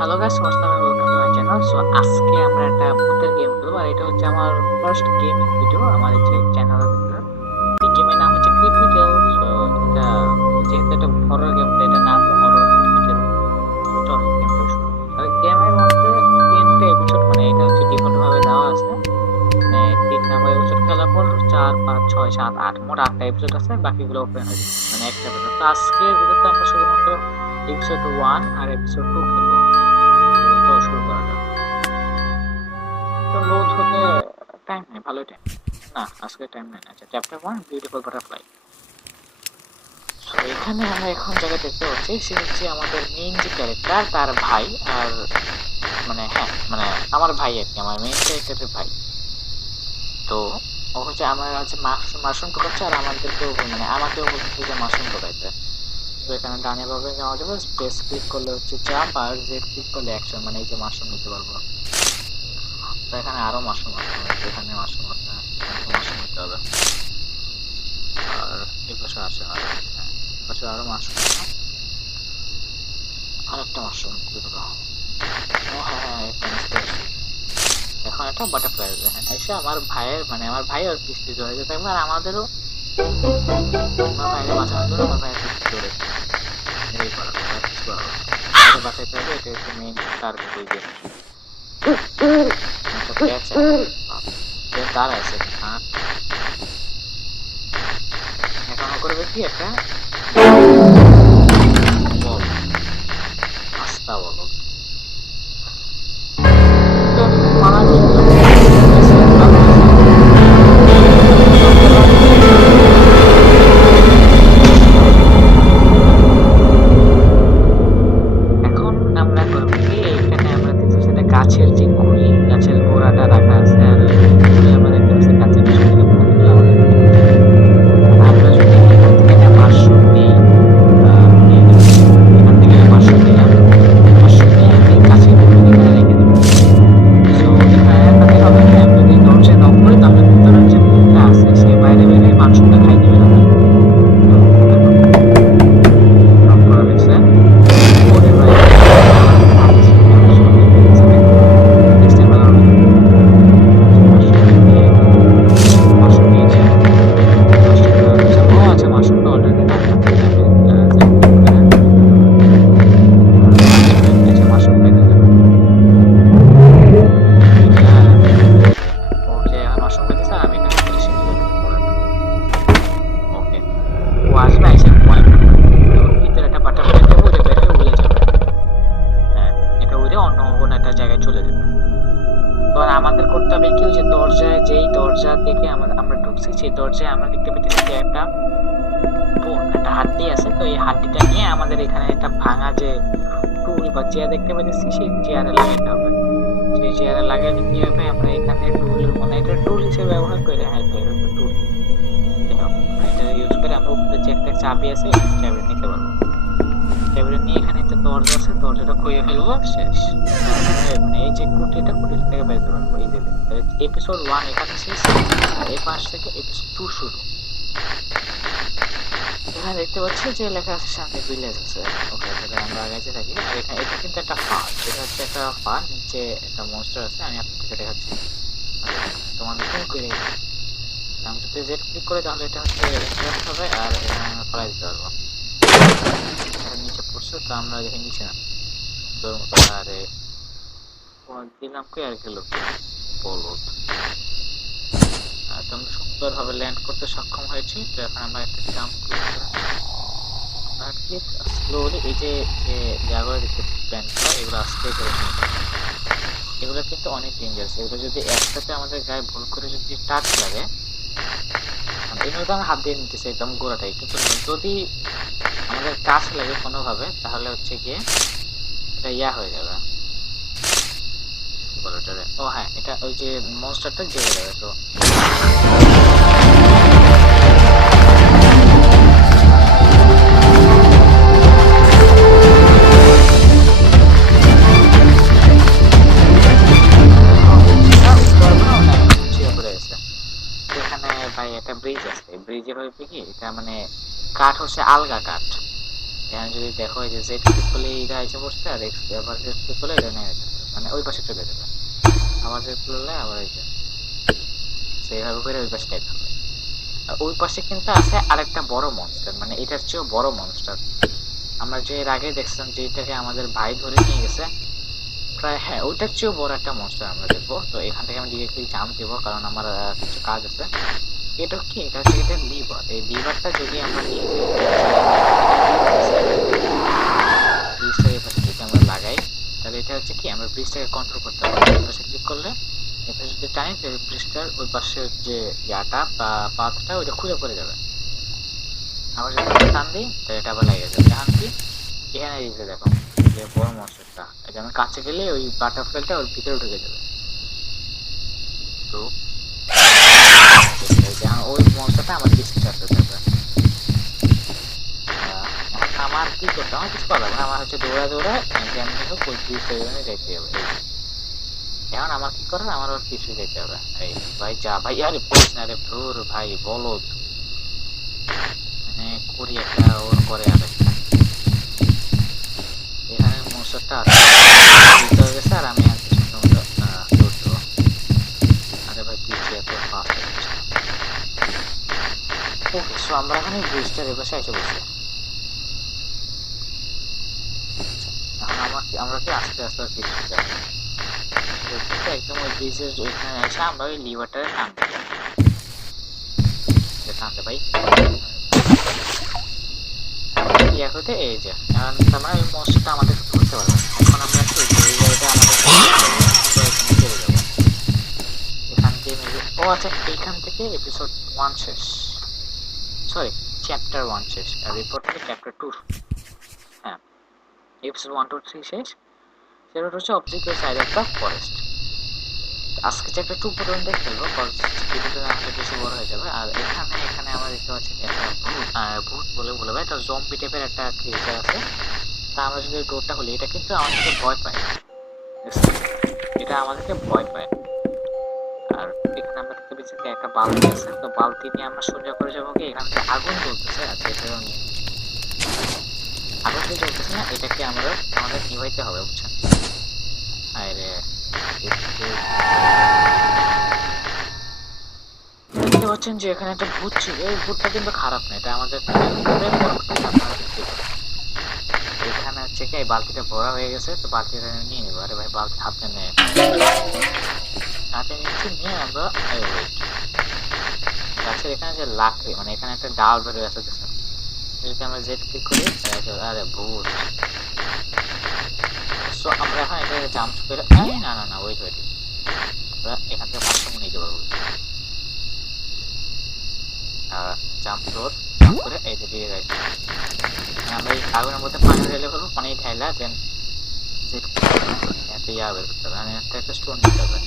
Hello guys, আসসালামু আলাইকুম, welcome to my channel. So আজকে আমরা একটা ভূতের গেম খেলবো, আর এটা হচ্ছে আমার ফার্স্ট গেমিং ভিডিও আমার এই যে চ্যানেলের ভিতরে। এই গেমের নাম হচ্ছে ক্রিপি টেল। সো এটা যেহেতু এটা হরর গেম, তো এটা নাম হরর ক্রিপি টেল। চলো গেমটা শুরু করি। আর গেমের মধ্যে তিনটে এপিসোড, মানে এটা হচ্ছে ডিফল্ট ভাবে দেওয়া আছে। মানে 3 নম্বর এপিসোড খেলার পর 4, 5, 6, 7, 8 মোট 8টা এপিসোড আছে, বাকিগুলো ওপেন হয়ে যাবে মানে একটা এপিসোড। তো আজকের ভিডিওতে আমরা শুধুমাত্র এপিসোড 1 আর এপিসোড 2 খেলবো। তো শুরু করা যাক। তো লোড হতে টাইম নেই, ভালোই টাইম না, আজকে টাইম নেই। আচ্ছা, চ্যাপ্টার 1 বিউটিফুল বাটারফ্লাই। সো এখানে আমরা এখন জায়গায় দেখতে পাচ্ছি সে হচ্ছে আমাদের মেইন যে ক্যারেক্টার, তার ভাই। আর মানে হ্যাঁ, মানে আমার ভাই আর কি, আমার মেইন ক্যারেক্টারের ভাই। তো ও হচ্ছে আমার হচ্ছে মাশরুম টোকাচ্ছে, আর আমাদেরকেও মানে আমাকেও বলতেছে যে মাশরুম টোকাইতে। তো এখানে ডানে ভাবে যাওয়া যাবে, স্পেস ক্লিক করলে হচ্ছে জাম্প, আর জেড ক্লিক করলে অ্যাকশন, মানে এই যে মাশরুম নিতে পারবো। তো এখানে আরো মাশরুম আছে, এখানে মাশরুম আছে, মাশরুম নিতে হবে। আর এই পাশে আছে, আর হ্যাঁ এই পাশে আরো মাশরুম আছে, আর একটা মাশরুম দুটো। ও হ্যাঁ হ্যাঁ, এখানে স্পেস। এখন একটা বাটারফ্লাই আছে, হ্যাঁ এসে আমার ভাইয়ের মানে আমার ভাই আর কিস্তি চলে যেতে থাকবে, আর আমাদেরও আমার ভাইয়ের বাঁচানোর জন্য আমার ভাইয়ের কিস্তি চলে এই করা কিছু করা হবে। তাকে বাঁচাইতে হবে, এটা হচ্ছে মেইন টার্গেট এই গেম। একটা প্যাচ তার আছে, হ্যাঁ এখন করবে কি একটা বল, আস্তা বলো তো মারা এখন আমরা করবো কি, এখানে আমরা দেখছি সেটা গাছের যে গুড়ি, গাছের গোড়াটা রাখা আছে, আর আমরা দেখতে পাচ্ছি গাছের পিছন থেকে ফুলগুলো আমাদের আমরা যদি এখান থেকে একটা মাশরুম নিই, এখান থেকে মাশরুম নিলাম, মাশরুম নিয়ে আমি গাছের গুঁড়ি এখানে রেখে দেবো। সো এখানে তাতে হবে কি, আমি যদি দরজায় নক করি তাহলে ভিতরের যে ভূতটা আছে সে বাইরে বেরিয়ে মাশরুমটা খাই দেবে না। নক করা হয়েছে, ওরে ভাই আমাদের করতে হবে কি, যে দরজায় যেই দরজা থেকে আমরা ঢুকছি সেই দরজায় আমরা দেখতে পেতেছি যে একটা একটা হাড্ডি আছে। তো এই হাড্ডিটা নিয়ে আমাদের এখানে একটা ভাঙা যে টুল বা চেয়ার দেখতে পেতেছি সেই চেয়ারে লাগাইতে হবে। সেই চেয়ারে লাগাইলে কি হবে, আমরা এখানে টুল মানে এটা টুল হিসেবে ব্যবহার করে, হ্যাঁ এটা টুল, এটা ইউজ করে আমরা উপরে যে একটা চাবি আছে চাবি নিতে পারবো। চাবিটা নিয়ে এখানে একটা দরজা আছে, দরজাটা খুলে ফেলবো, শেষ। মানে এই যে কুটিটা থেকে বেরোতে পারবো। এই দেখে এপিসোড 1 এখানে শেষ, আর এই পাশ থেকে এপিসোড 2 শুরু। এখানে দেখতে পাচ্ছি যে লেখা আছে সামনে ভিলেজ আছে, ওকে যেটা আমরা আগাইতে থাকি। আর এখানে এটা কিন্তু একটা ফাঁদ, এটা হচ্ছে একটা ফাঁদ, নিচে একটা মনস্টার আছে। আমি আপনাদেরকে দেখাচ্ছি, তোমাদের কোন করে আমি যদি জেড ক্লিক করি তাহলে এটা হচ্ছে লেফট হবে, আর এখানে আমরা ফলাই দিতে পারবো। নিচে পড়ছে, তো আমরা দেখে নিচে না সুন্দর মতো, আরে দিলাম কে আর গেল বলদ। তো আমরা সুন্দরভাবে ল্যান্ড করতে সক্ষম হয়েছি। তো এখন আমরা একটা জাম্প স্লোলি এই যে জায়গাগুলো দেখতে প্যান্টগুলো, এগুলো আস্তে করে এগুলো কিন্তু অনেক ডেঞ্জারাস। এগুলো যদি একসাথে আমাদের গায়ে ভুল করে যদি টাচ লাগে, এগুলো তো আমরা হাত দিয়ে নিতেছি একদম গোড়াটাই, কিন্তু যদি আমাদের কাছ লাগে কোনোভাবে তাহলে হচ্ছে গিয়ে এটা ইয়া হয়ে যাবে। ও হ্যাঁ, এটা ওই যে মনস্টারটা জেগে যাবে। তো এখানে ভাই একটা ব্রিজ আছে, ব্রিজের হইবে কি, এটা মানে কাঠ হচ্ছে আলগা কাঠ, এখানে যদি দেখো এই যে জেড ক্লিক করলে এটা এসে পড়ছে, আর এক্স আবার জেড ক্লিক করলে এটা নেমে যাবে, মানে ওই পাশে চলে যাবে। আবার জেড করলে আবার এই যে সেইভাবে করে ওই পাশে টাইপ হবে। আর ওই পাশে কিন্তু আছে আরেকটা বড় মনস্টার, মানে এটার চেয়েও বড় মনস্টার। আমরা যে এর আগে দেখছিলাম যে এটাকে আমাদের ভাই ধরে নিয়ে গেছে, প্রায় হ্যাঁ ওইটার চেয়েও বড় একটা মনস্টার আমরা দেখবো। তো এখান থেকে আমি ডিরেক্টলি জাম্প দেবো, কারণ আমার কিছু কাজ আছে। এটা কি, এটা হচ্ছে এটা লিভার। এই লিভারটা যদি আমরা নিয়ে যাই ব্রিজটার এই পাশে যদি আমরা লাগাই, তাহলে এটা হচ্ছে কি আমরা ব্রিজটাকে কন্ট্রোল করতে পারবো। এই পাশে ক্লিক করলে এই পাশে যদি টানি, তাহলে ব্রিজটার ওই পাশের যে ইয়াটা বা পাথটা ওইটা খুলে পড়ে যাবে। আবার যদি টান দিই তাহলে এটা আবার লেগে যাবে। এখন কি এখানে এই যে দেখো যে বড় মনস্টারটা, এটা আমি কাছে গেলে ওই বাটারফ্লাইটা ওর ভিতরে ঢুকে যাবে। তো ওই মনস্টারটা আমার ডিস্ট্রাক্ট হয়ে যাবে। আমার কি করতে, আমার কিছু করা যাবে না, আমার হচ্ছে দৌড়া দৌড়া যেমনি হোক ওই ব্রিজটা যাইতে হবে। এখন আমার কি করার, আমার ওর পিছু যেতে হবে। এই ভাই যা ভাই, আরে বলিস না রে ভ্রুর ভাই বলদ, মানে করি একটা ওর করে আর একটা। এখানে মনস্টারটা আছে হয়ে গেছে, আর আমি দৌড় দেবো। আরে ভাই পিছিয়ে এত ফাস্ট হচ্ছে। ওকে, সো আমরা এখানে ব্রিজটার এপাশে এসে বসছি। আমরা কি আস্তে আস্তে পিছিয়ে যাবো একদম ওই ব্রিজের ওইখানে এসে আমরা ওই লিভারটারে টানতে পাই। ইয়া করতে এই যে আমরা ওই মনস্টারটা আমাদের ধরতে পারবো। এখন আমরা কি এই জায়গাটা আমাদের চলে যাবো এখান থেকে। ও আচ্ছা, এইখান থেকে এপিসোড 1 শেষ, সরি চ্যাপ্টার 1 শেষ, আর রিপোর্ট থেকে চ্যাপ্টার 2। হ্যাঁ, এপিসোড 1 2 3 শেষ। সেটা হচ্ছে object side of the forest. আজকে চ্যাপ্টার 2 পর্যন্ত খেলবো, ভিডিওটা আমাদের বেশি বড় হয়ে যাবে। আর এখানে আমরা দেখতে পাচ্ছি একটা ভূত বলে ভাই, এটা জম্বি টাইপের একটা ক্রিয়েচার আছে। তা আমরা যদি ডোরটা খুলি, এটা কিন্তু আমাদেরকে ভয় পায়, এটা আমাদেরকে ভয় পায়। আর এখানে আমরা দেখতে পাচ্ছি যে একটা বালতি আছে, তো বালতি নিয়ে আমরা সোজা করে যাবো কি, এখান থেকে আগুন জ্বলতেছে। আচ্ছা, এটাও নিয়ে আগুন দিয়ে জ্বলতেছে না, এটাকে আমাদের নিভাইতে হবে, বুঝছেন? আরে দেখতে পাচ্ছেন যে এখানে একটা ভূত ছিল, এই ভূতটা কিন্তু খারাপ না, এটা আমাদের এখানে হচ্ছে কি এই বালতিটা ভরা হয়ে গেছে, তো বালতিটা নিয়ে নেবো। আরে ভাই বালতি হাতে নিচ্ছি, নিয়ে আমরা গাছের এখানে যে লাকড়ি, মানে এখানে একটা ডাল বেরোয় আছে, যদি আমরা জেড ক্লিক করি, আরে ভূত। সো আমরা এখন এটাকে জাম্প করে, না ওয়েট আমরা এখান থেকে মাশরুম নিতে পারবো। জাম্প করে এই যে দিয়ে গেছে, আমরা এই আগুনের মধ্যে পানি ঢেলে ফেলবো, পানি ঢাইলা দেন একটা ইয়া বের করতে হবে, মানে একটা স্টোন নিতে হবে।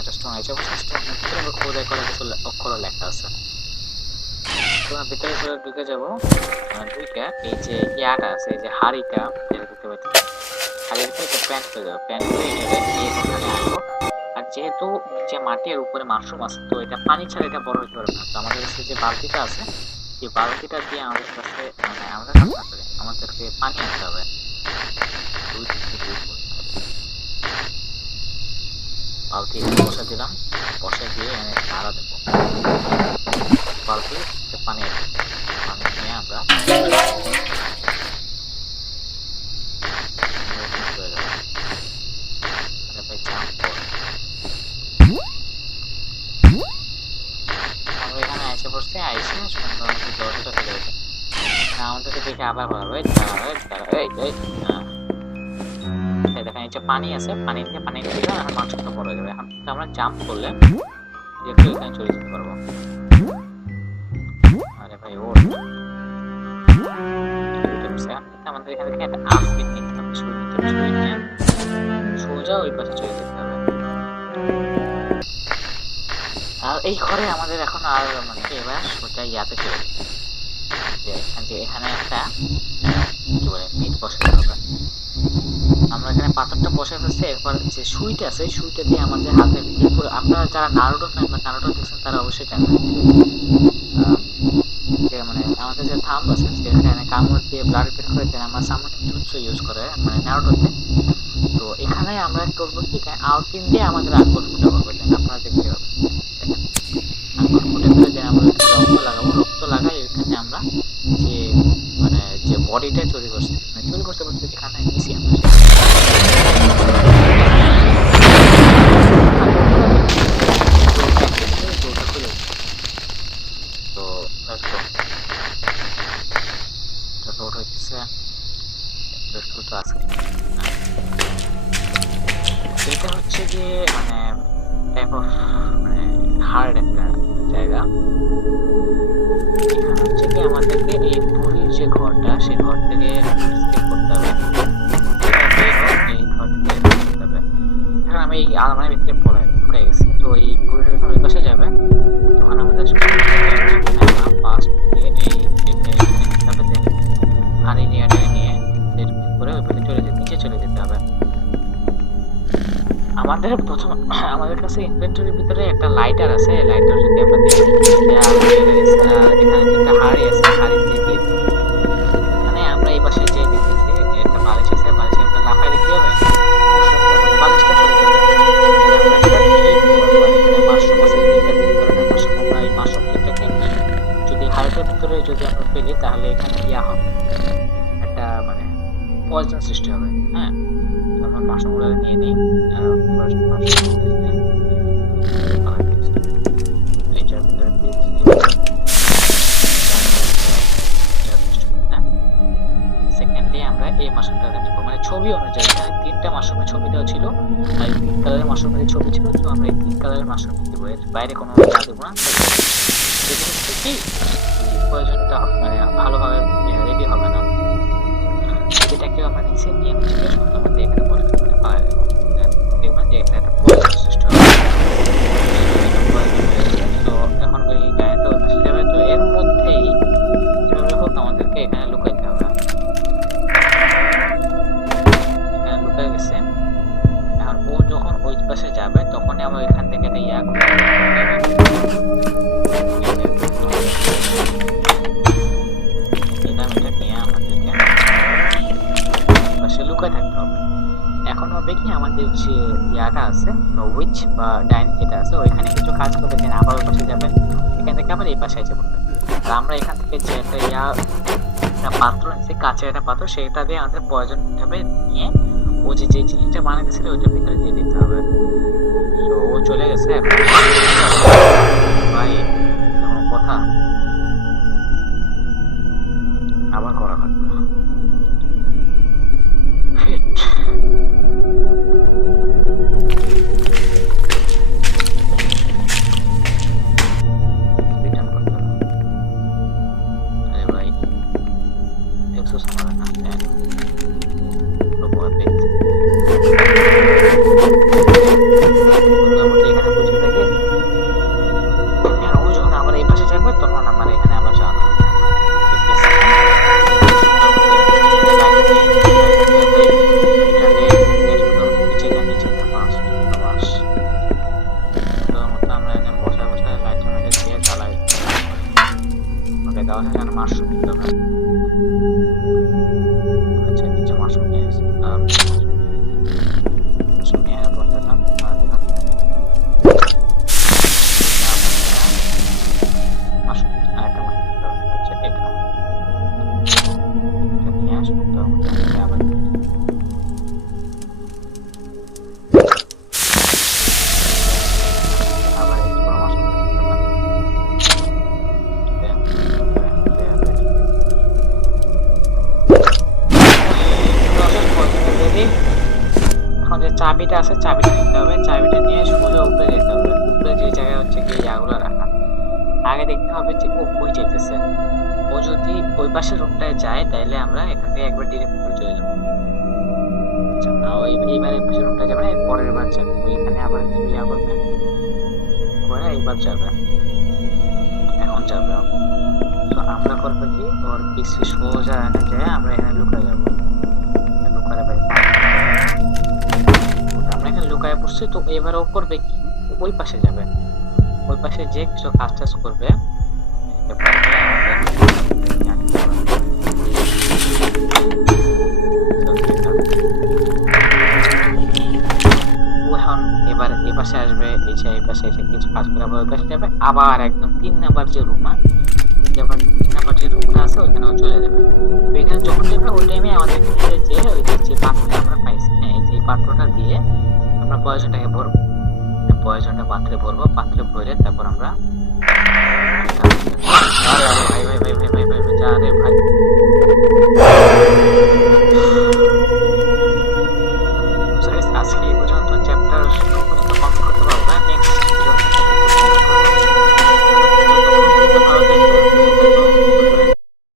একটা স্টোন আছে, স্টোন আমরা খোদাই করা কিছু অক্ষর লেখা আছে। তোমার ভিতরে চলে ঢুকে যাবো, ঢুকে এই যে ইয়াটা আছে, এই যে হাড়িটা যেটা দেখতে পাচ্ছি, হাড়ির ভিতরে প্যান্ট হয়ে যাবে, প্যান্ট হয়ে এখানে আসবো। আর যেহেতু নিচে মাটির উপরে মাশরুম আছে, তো এটা পানি ছাড়া এটা বড় হতে পারবে না। তো আমাদের কাছে যে বালতিটা আছে, এই বালতিটা দিয়ে আমাদের কাছে আমাদেরকে পানি আনতে হবে। বালতি বসে দিলাম, বসে দিয়ে এনে নাড়া দেবো, বালতি পানি নিয়ে আমরা এখানে এসে পড়ছি, আইসে দরজাটা ফেলে গেছে। আমাদেরকে দেখে আবার বলবে দেখেন এই যে পানি আছে, পানি দিয়ে দিলে আমার মাছটা বড় হয়ে যাবে। এখন আমরা জাম্প করলে একটু এখানে চলে যেতে পারবো। আরে ভাই ও আমাদের এখান থেকে একটা আলপিন নিতে হবে, সোজা ওই পাশে চলে যেতে হবে। আর এই ঘরে আমাদের এখন আর মানে এবার সোজা ইয়াতে চলে যে এখানে একটা কি বলে মিট বসাতে হবে। আমরা এখানে পাথরটা বসে ফেলছি, এরপর যে সুইটা আছে, সুইটা দিয়ে আমাদের হাতের উপরে, আপনারা যারা নারুটো ফ্যান বা নারুটো দেখছেন তারা অবশ্যই জানবেন যে মানে আমাদের যে থাম্ব আছে সেখানে কামড় দিয়ে ব্লাড বের করে দেন আমরা সামনে জুৎসু ইউজ করে মানে নারুটোতে। তো এখানে আমরা করবো কি আউটপিন দিয়ে আমাদের আঙ্গুল ফুটা করবো, দেন আপনারা দেখতে পাবেন। দেখেন আঙ্গুল ফুটে করে দেন আমরা রক্ত লাগাবো, রক্ত লাগাই ওইখানে আমরা যে মানে যে বডিটা চুরি করছে মানে চুরি করতে বলতে যেখানে নিছি আমরা তো লোড হইতেছে তো আছে। এটা হচ্ছে যে মানে টাইপ অফ মানে হার্ড একটা জায়গা। এখানে হচ্ছে কি আমাদেরকে এই পুরীর যে ঘরটা সেই ঘর থেকে স্কেপ করতে হবে, এই ঘর থেকে করতে হবে। এখন আমি এই আলমারির ভিতরে ঢুকে গেছি, তো এই পুরীটা যখন ওই পাশে যাবে তখন আমাদের ফার্স্ট দিয়ে এই আর এরিয়াটা নিয়ে সেট করে ওই পাশে চলে যেতে নিচে চলে যেতে হবে। আমাদের প্রথম আমাদের কাছে ইনভেন্টরির ভিতরে একটা লাইটার আছে, লাইটার যদি আমরা দেখি এখানে যেটা হাড়ি আছে হাড়ি দিয়ে মানে আমরা এই পাশে যে দেখতেছি একটা বালিশ আছে, বালিশে একটা লাফাই দিতে হবে, বালিশটা পরে যেতে হবে। মাশরুম আছে তিনটা তিন ধরনের মাশরুম, আমরা এই মাশরুম তিনটাকে যদি হাড়িটার ভিতরে যদি আমরা ফেলি তাহলে এখানে ইয়া হবে একটা মানে পয়জন সৃষ্টি হবে। হ্যাঁ, আমরা মাশরুমগুলো নিয়ে নিই। ফার্স্ট মাশরুম এইটার ভিতরে দিয়েছি। সেকেন্ডলি আমরা এই মাশরুমটা নিব মানে ছবি অনুযায়ী, এখানে তিনটা মাশরুমের ছবি দেওয়া ছিল আর পিঙ্ক কালারের মাশরুমের ছবি ছিল, তো আমরা এই পিঙ্ক কালারের মাশরুম দেবো, এর বাইরে কোনো দেবো না। এটা হচ্ছে কি প্রয়োজনটা মানে ভালোভাবে রেডি হবে না, যেটাকে আমরা নিচে নিয়ে হচ্ছে আমাদের এখানে বলে দেখবেন যে এখানে একটা পয়জন সৃষ্টি হবে। তো এখন ওই গাড়িটা ওই পাশে যাবে, তো এর মধ্যেই যেভাবে হোক আমাদেরকে এখানে লুকাইতে হবে। এখানে লুকাই গেছে, এখন ও যখন ওই পাশে যাবে তখনই আমরা এখান থেকে একটা ইয়া করে থাকতে হবে। এখন হবে কি আমাদের যে ইয়াটা আছে উইচ বা ডাইনিং যেটা আছে ওইখানে কিছু কাজ করবে, দেন আবার ওই পাশে যাবে, এখান থেকে আবার এই পাশে এসে পড়বে। আর আমরা এখান থেকে যে একটা ইয়া একটা পাত্র নিচ্ছি কাঁচের একটা পাত্র, সেটা দিয়ে আমাদের প্রয়োজন হবে নিয়ে ও যে যে জিনিসটা বানাইতেছিল ওইটার ভিতরে দিয়ে দিতে হবে। তো ও চলে গেছে এখন ভাই কোনো কথা আবার করা লাগবে। চাবিটা আছে, চাবিটা নিতে হবে, চাবিটা নিয়ে সোজা উপরে যেতে হবে, উপরে যে জায়গায় হচ্ছে কি ইয়াগুলো রাখা। আগে দেখতে হবে যে ও কই যেতেছে, ও যদি ওই পাশের রুমটায় যায় তাহলে আমরা এখান থেকে একবার ডিরেক্ট উপরে চলে যাবো। আচ্ছা না, ওই এইবার এই পাশের রুমটায় যাবে না, পরের বার যাবে এখানে আবার ইয়া করবে করে এইবার যাবে, এখন যাবে। তো আমরা করবো কি ওর পিছু সোজা যায় আমরা এখানে লুকাই যাবো, লুকায় পড়ছে। তো এবার ও করবে কি ওই পাশে যাবে, ওই পাশে যে কিছু কাজ টাজ করবে পাশে আসবে, এই পাশে এসে কিছু কাজ করে আবার ওই পাশে যাবে, আবার একদম ৩ নাম্বার যে রুম না, ৩ নাম্বার যে রুমটা আছে ওইখানেও চলে যাবে। তো এখানে যখন যাবে ওই টাইমে আমাদের নিচে যে ওই যে পাত্রটা আমরা পাইছি, হ্যাঁ এই যে পাত্রটা দিয়ে আমরা পয়জনটাকে ভরবো, পয়জনটা পাত্রে ভরবো, পাত্রে ভরে তারপর আমরা আরে আরে ভাই ভাই ভাই ভাই ভাই ভাই যা রে ভাই